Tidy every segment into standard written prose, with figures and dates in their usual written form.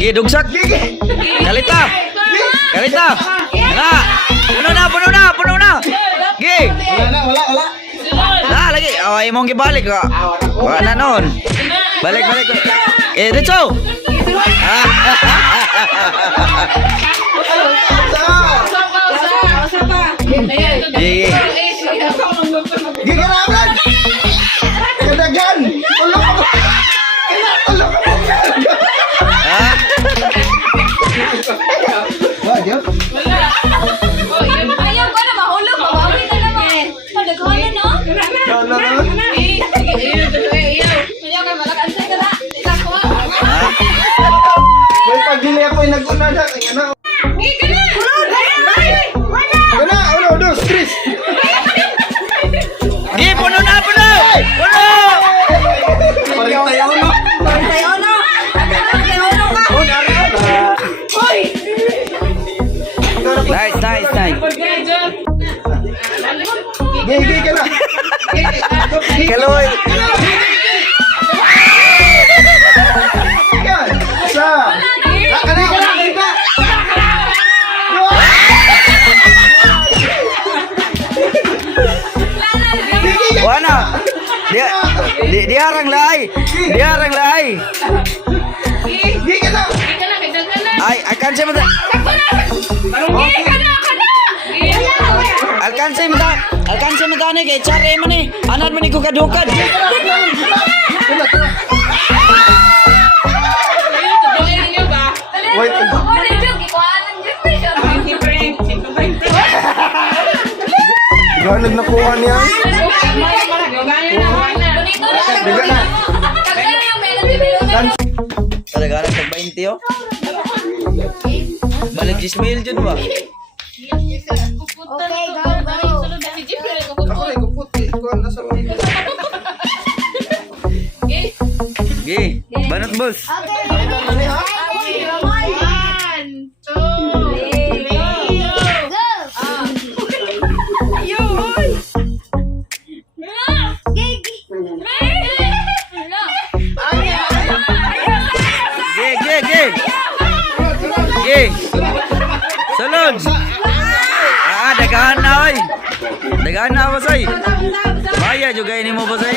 Gi dugsak. Kalita. Kalita. Na. Puno na. Gi. Wala. Na lagi. Oh, imong gibalik ko. Wala noon. Balik. Diretso. Gi. Gigaraman! Kadagan! Ulok ako! Ulok ako! Wah, Diyo? Ayaw ko na mahulog. Mabawi na naman. Naghawa na, no? Ayaw ka, malakansay ka na. Isa ko. May pagdili ako yung nag-una na. Ano? Gana! 1, 2, 3! Gi, puno na. Puno! Parang tayo, no? Nice. Gigi ka na! Kaloy. Yan! Isa! Kana! Wana. Dia harang lai. Gigi ka na! Ay, alcanse mo. Alcanse mo tani kay chare man ni. Anan man ni ko kadukad. Wait. Ganag nakuha niya. Biga na. Talaga tag 20 oh. Balik Ismail jud ba? Okay, go. Ako rin, kuputi. Ikaw, nasa mga. Gi, banat boss. Okay. Gi. Salud. Dagahan na oy. Dagahan na boss oy. Baya juga ini mo boss oy.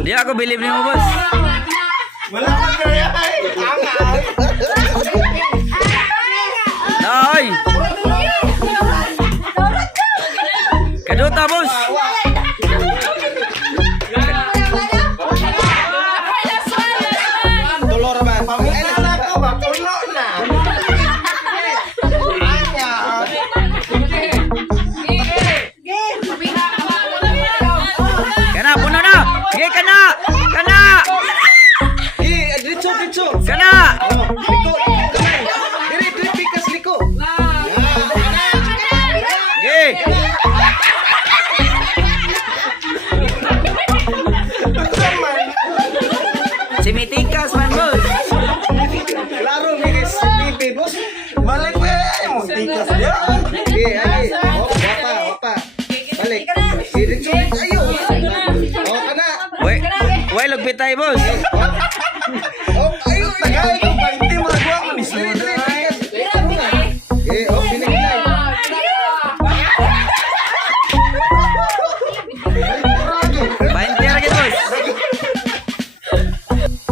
Di ako believe ni mo boss. Wala ka kaya. Nay. Kaduta boss. Dolor ba? Pamilis na ako ba? Puno na. Kana puno na. Gi kana. Dito. Kana. Liko. Diri pikas liko. Gi. Simitikas man boss. Klaro guys, pipi bos. Balik we, mo tikas dia. Agi. Wapa. Balik. Dito ayo. Kana. Wai lugpit tayo boss. Ayo tagay.